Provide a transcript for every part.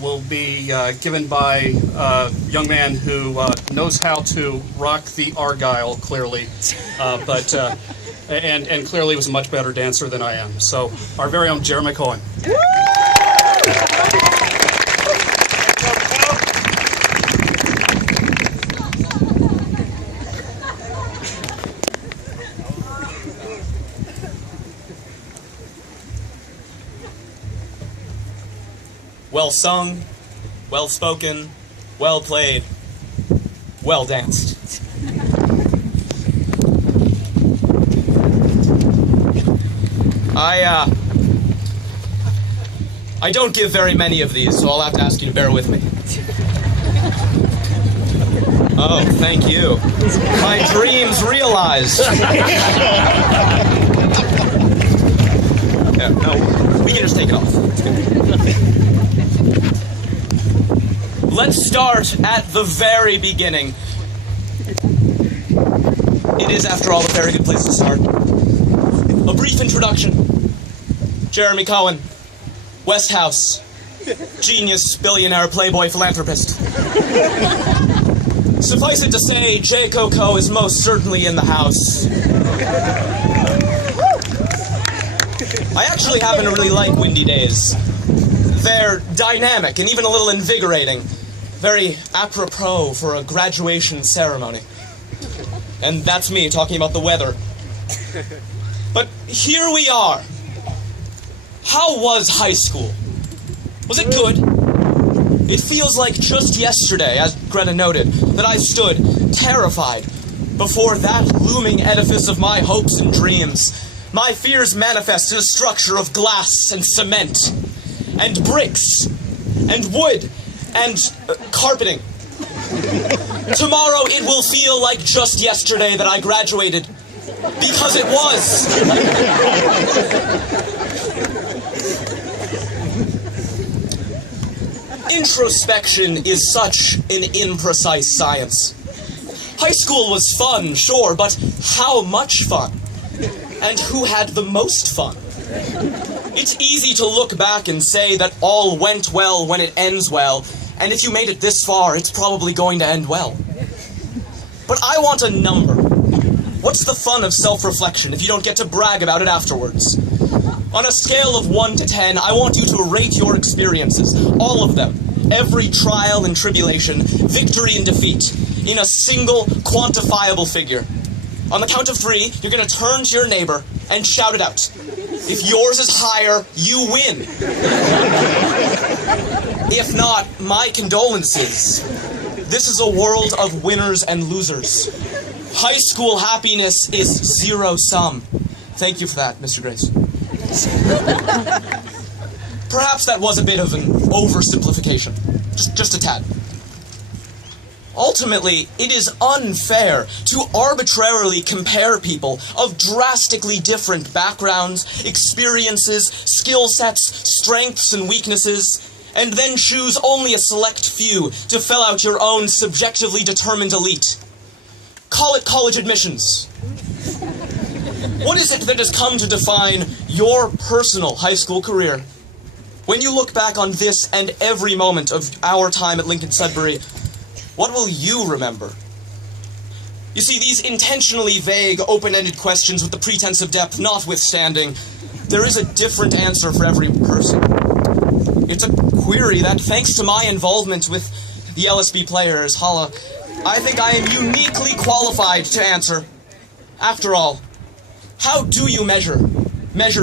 Will be given by a young man who knows how to rock the Argyle, clearly, and clearly was a much better dancer than I am. So, our very own Jeremy Cohen. Well sung, well spoken, well played, well danced. I don't give very many of these, so I'll have to ask you to bear with me. Oh, thank you. My dreams realized. Yeah, no, we can just take it off. Let's start at the very beginning. It is, after all, a very good place to start. A brief introduction. Jeremy Cohen, West House, genius, billionaire, playboy, philanthropist. Suffice it to say, J. Coco is most certainly in the house. I actually happen to really like windy days. They're dynamic and even a little invigorating. Very apropos for a graduation ceremony. And that's me talking about the weather. But here we are. How was high school? Was it good? It feels like just yesterday, as Greta noted, that I stood terrified before that looming edifice of my hopes and dreams. My fears manifest in a structure of glass and cement, and bricks, and wood, and carpeting. Tomorrow it will feel like just yesterday that I graduated. Because it was. Introspection is such an imprecise science. High school was fun, sure, but how much fun? And who had the most fun? It's easy to look back and say that all went well when it ends well, and if you made it this far, it's probably going to end well. But I want a number. What's the fun of self-reflection if you don't get to brag about it afterwards? On a scale of 1 to 10, I want you to rate your experiences, all of them, every trial and tribulation, victory and defeat, in a single quantifiable figure. On the count of 3, you're going to turn to your neighbor and shout it out. If yours is higher, you win. If not, my condolences. This is a world of winners and losers. High school happiness is zero-sum. Thank you for that, Mr. Grace. Perhaps that was a bit of an oversimplification. Just a tad. Ultimately, it is unfair to arbitrarily compare people of drastically different backgrounds, experiences, skill sets, strengths, and weaknesses, and then choose only a select few to fill out your own subjectively determined elite. Call it college admissions. What is it that has come to define your personal high school career? When you look back on this and every moment of our time at Lincoln Sudbury, what will you remember? You see, these intentionally vague, open-ended questions with the pretense of depth notwithstanding, there is a different answer for every person. It's a query that, thanks to my involvement with the LSB players, Hala, I think I am uniquely qualified to answer. After all, how do you measure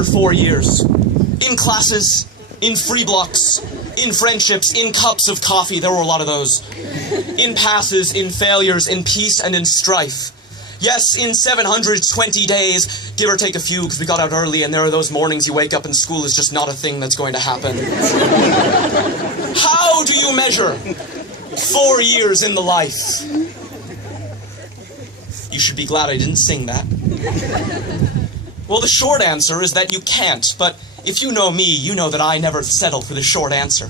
4 years? In classes, in free blocks, in friendships, in cups of coffee, there were a lot of those. In passes, in failures, in peace, and in strife. Yes, in 720 days, give or take a few, because we got out early, and there are those mornings you wake up and school is just not a thing that's going to happen. How do you measure 4 years in the life? You should be glad I didn't sing that. Well, the short answer is that you can't, but if you know me, you know that I never settle for the short answer.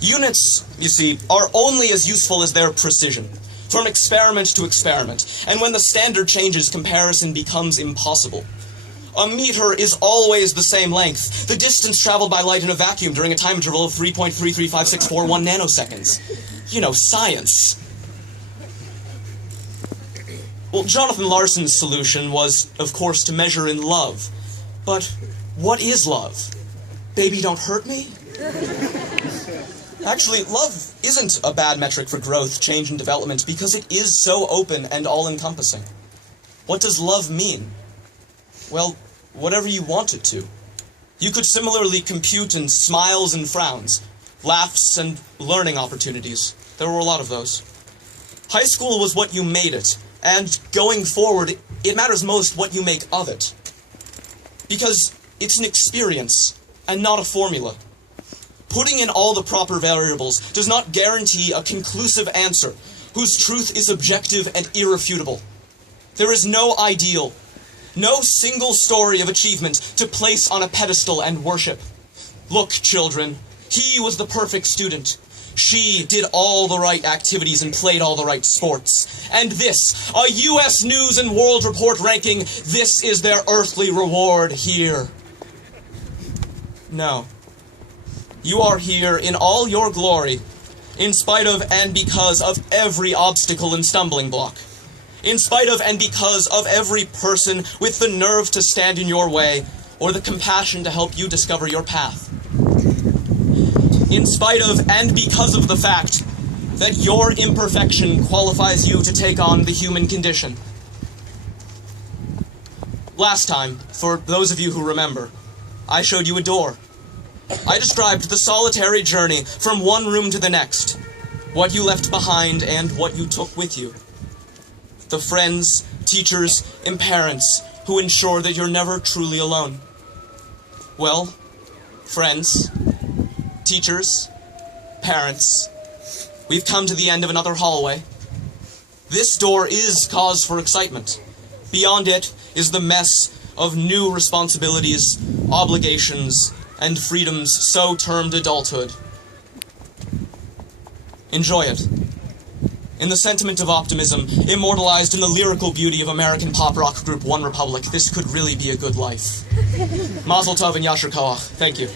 Units, you see, are only as useful as their precision, from experiment to experiment, and when the standard changes, comparison becomes impossible. A meter is always the same length. The distance traveled by light in a vacuum during a time interval of 3.335641 nanoseconds. You know, science. Well, Jonathan Larson's solution was, of course, to measure in love. But what is love? Baby, don't hurt me? Actually, love isn't a bad metric for growth, change, and development because it is so open and all-encompassing. What does love mean? Well, whatever you want it to. You could similarly compute in smiles and frowns, laughs and learning opportunities. There were a lot of those. High school was what you made it, and going forward, it matters most what you make of it. Because it's an experience, and not a formula. Putting in all the proper variables does not guarantee a conclusive answer, whose truth is objective and irrefutable. There is no ideal, no single story of achievement to place on a pedestal and worship. Look, children, he was the perfect student. She did all the right activities and played all the right sports. And this, a U.S. News and World Report ranking, this is their earthly reward here. No. You are here in all your glory, in spite of and because of every obstacle and stumbling block. In spite of and because of every person with the nerve to stand in your way, or the compassion to help you discover your path. In spite of and because of the fact that your imperfection qualifies you to take on the human condition. Last time, for those of you who remember, I showed you a door. I described the solitary journey from one room to the next, what you left behind and what you took with you. The friends, teachers, and parents who ensure that you're never truly alone. Well, friends, teachers, parents, we've come to the end of another hallway. This door is cause for excitement. Beyond it is the mess of new responsibilities, obligations, and freedoms so termed adulthood. Enjoy it. In the sentiment of optimism, immortalized in the lyrical beauty of American pop rock group One Republic, this could really be a good life. Mazel tov and Yasher Koach. Thank you.